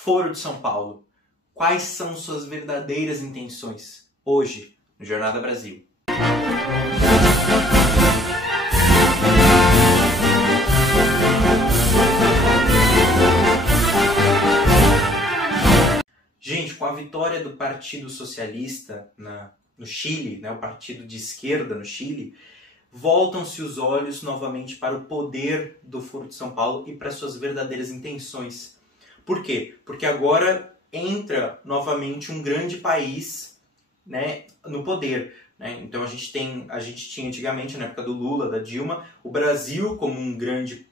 Foro de São Paulo. Quais são suas verdadeiras intenções hoje no Jornada Brasil? Gente, com a vitória do Partido Socialista no Chile, o partido de esquerda no Chile, voltam-se os olhos novamente para o poder do Foro de São Paulo e para suas verdadeiras intenções. Por quê? Porque agora entra novamente um grande país, no poder. Então a gente tinha antigamente, na época do Lula, da Dilma, o Brasil como um grande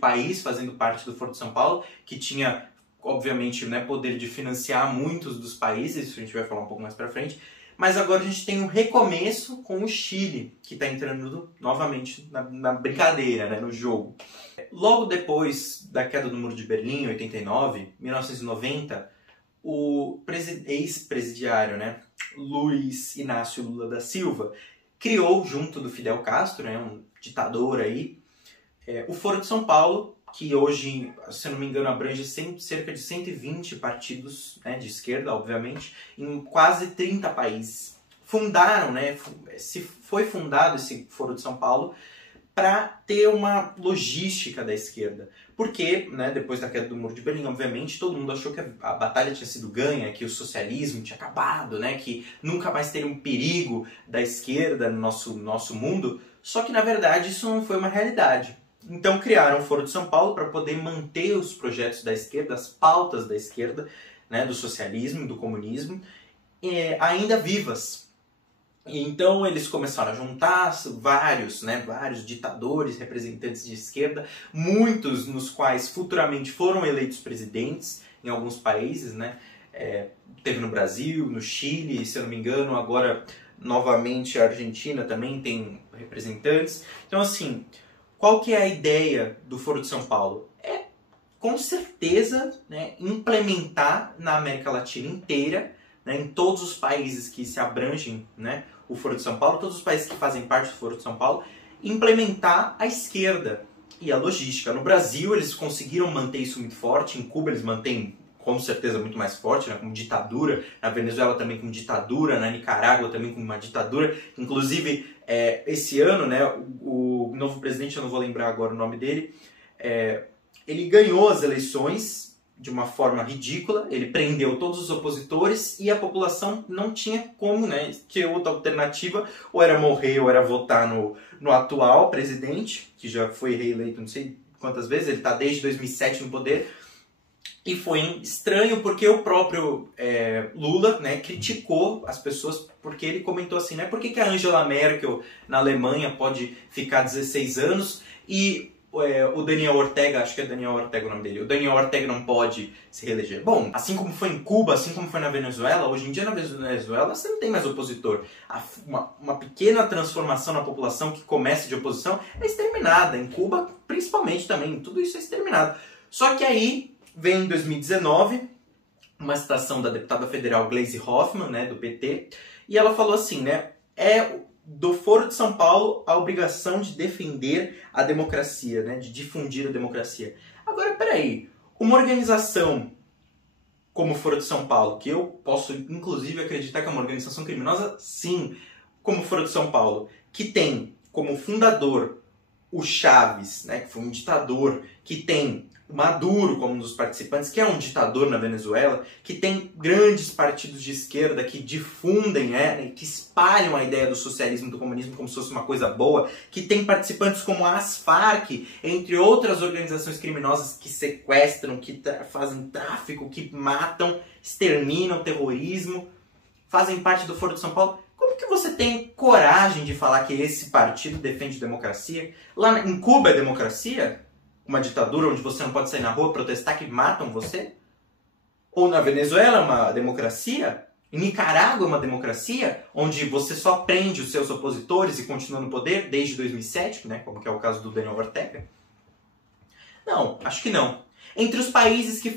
país fazendo parte do Foro de São Paulo, que tinha, obviamente, poder de financiar muitos dos países, isso a gente vai falar um pouco mais pra frente. Mas agora a gente tem um recomeço com o Chile, que está entrando novamente na brincadeira, no jogo. Logo depois da queda do Muro de Berlim, em 1990, o ex-presidiário, Luiz Inácio Lula da Silva, criou, junto do Fidel Castro, um ditador aí, o Foro de São Paulo, que hoje, se não me engano, abrange cerca de 120 partidos de esquerda, obviamente, em quase 30 países. Foi fundado esse Foro de São Paulo para ter uma logística da esquerda. Porque, depois da queda do Muro de Berlim, obviamente, todo mundo achou que a batalha tinha sido ganha, que o socialismo tinha acabado, que nunca mais teria um perigo da esquerda no nosso mundo. Só que, na verdade, isso não foi uma realidade. Então criaram o Foro de São Paulo para poder manter os projetos da esquerda, as pautas da esquerda, do socialismo, do comunismo, ainda vivas. Então eles começaram a juntar vários ditadores, representantes de esquerda, muitos nos quais futuramente foram eleitos presidentes em alguns países, teve no Brasil, no Chile, se eu não me engano, agora novamente a Argentina também tem representantes. Então assim, qual que é a ideia do Foro de São Paulo? É, com certeza, implementar na América Latina inteira, em todos os países que se abrangem, o Foro de São Paulo, todos os países que fazem parte do Foro de São Paulo, implementar a esquerda e a logística. No Brasil, eles conseguiram manter isso muito forte, em Cuba eles mantêm com certeza muito mais forte, com ditadura, na Venezuela também com ditadura, na Nicarágua também com uma ditadura. Inclusive, esse ano, o novo presidente, eu não vou lembrar agora o nome dele, ele ganhou as eleições de uma forma ridícula, ele prendeu todos os opositores e a população não tinha como, ter outra alternativa, ou era morrer ou era votar no atual presidente, que já foi reeleito não sei quantas vezes, ele está desde 2007 no poder. E foi estranho porque o próprio Lula criticou as pessoas, porque ele comentou assim, por que a Angela Merkel na Alemanha pode ficar 16 anos e o Daniel Ortega, acho que é Daniel Ortega o nome dele, o Daniel Ortega não pode se reeleger. Bom, assim como foi em Cuba, assim como foi na Venezuela, hoje em dia na Venezuela você não tem mais opositor. Uma pequena transformação na população que começa de oposição é exterminada. Em Cuba, principalmente também, tudo isso é exterminado. Só que aí vem em 2019 uma citação da deputada federal Gleisi Hoffmann, do PT, e ela falou assim, do Foro de São Paulo a obrigação de defender a democracia, de difundir a democracia. Agora, peraí, uma organização como o Foro de São Paulo, que eu posso inclusive acreditar que é uma organização criminosa, sim, como o Foro de São Paulo, que tem como fundador o Chávez, que foi um ditador, que tem o Maduro como um dos participantes, que é um ditador na Venezuela, que tem grandes partidos de esquerda que difundem, que espalham a ideia do socialismo e do comunismo como se fosse uma coisa boa, que tem participantes como as Farc, entre outras organizações criminosas que sequestram, que fazem tráfico, que matam, exterminam, terrorismo, fazem parte do Foro de São Paulo. Como que você tem coragem de falar que esse partido defende democracia? Lá em Cuba é democracia? Uma ditadura onde você não pode sair na rua protestar que matam você? Ou na Venezuela é uma democracia? Em Nicarágua é uma democracia? Onde você só prende os seus opositores e continua no poder desde 2007, como que é o caso do Daniel Ortega? Não, acho que não. Entre os partidos que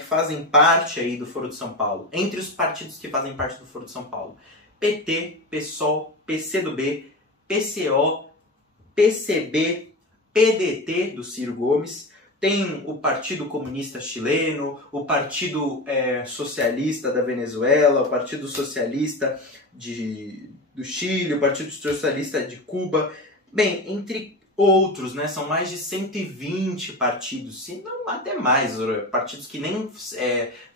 fazem parte aí do Foro de São Paulo, entre os partidos que fazem parte do Foro de São Paulo, PT, PSOL, PCdoB, PCO, PCB, PDT do Ciro Gomes, tem o Partido Comunista Chileno, o Partido Socialista da Venezuela, o Partido Socialista do Chile, o Partido Socialista de Cuba, bem, entre outros, né? São mais de 120 partidos, se não até mais, partidos que nem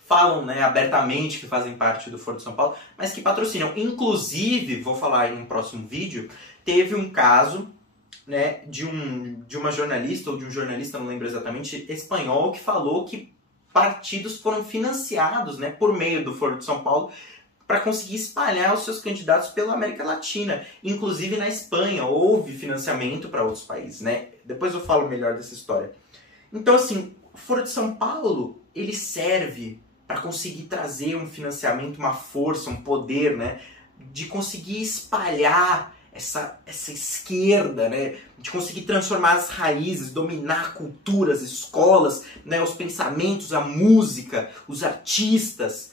falam, né, abertamente que fazem parte do Foro de São Paulo, mas que patrocinam. Inclusive, vou falar em um próximo vídeo, teve um caso, né, de uma jornalista, ou de um jornalista, não lembro exatamente, espanhol, que falou que partidos foram financiados, né, por meio do Foro de São Paulo para conseguir espalhar os seus candidatos pela América Latina. Inclusive na Espanha houve financiamento para outros países, né? Depois eu falo melhor dessa história. Então, assim, o Foro de São Paulo, ele serve para conseguir trazer um financiamento, uma força, um poder, né, de conseguir espalhar essa esquerda, né, de conseguir transformar as raízes, dominar a cultura, as escolas, né, os pensamentos, a música, os artistas,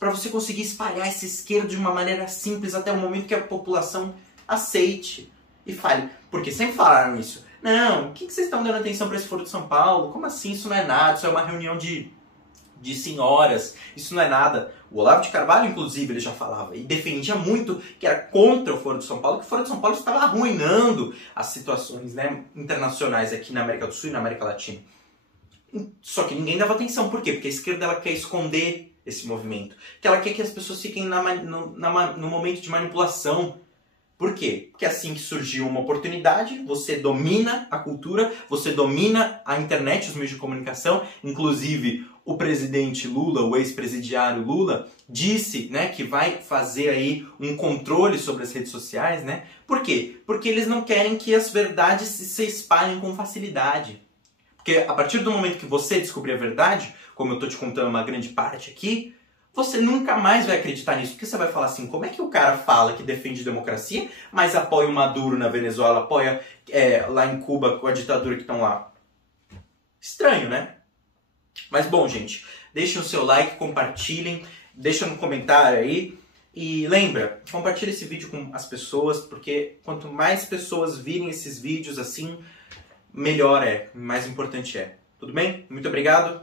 para você conseguir espalhar essa esquerda de uma maneira simples até o momento que a população aceite e fale. Porque sempre falaram isso. Não, o que vocês estão dando atenção para esse Foro de São Paulo? Como assim? Isso não é nada, isso é uma reunião de senhoras, isso não é nada. O Olavo de Carvalho, inclusive, ele já falava e defendia muito que era contra o Foro de São Paulo, que o Foro de São Paulo estava arruinando as situações, né, internacionais aqui na América do Sul e na América Latina. Só que ninguém dava atenção. Por quê? Porque a esquerda ela quer esconder esse movimento. Que ela quer que as pessoas fiquem no momento de manipulação. Por quê? Porque assim que surgiu uma oportunidade, você domina a cultura, você domina a internet, os meios de comunicação. Inclusive, o presidente Lula, o ex-presidiário Lula, disse, né, que vai fazer aí um controle sobre as redes sociais, né? Por quê? Porque eles não querem que as verdades se espalhem com facilidade. Porque a partir do momento que você descobrir a verdade, como eu estou te contando uma grande parte aqui, você nunca mais vai acreditar nisso. Porque você vai falar assim, como é que o cara fala que defende democracia, mas apoia o Maduro na Venezuela, apoia lá em Cuba com a ditadura que estão lá? Estranho, né? Mas bom, gente, deixem o seu like, compartilhem, deixa no comentário aí. E lembra, compartilhe esse vídeo com as pessoas, porque quanto mais pessoas virem esses vídeos assim, melhor mais importante é. Tudo bem? Muito obrigado.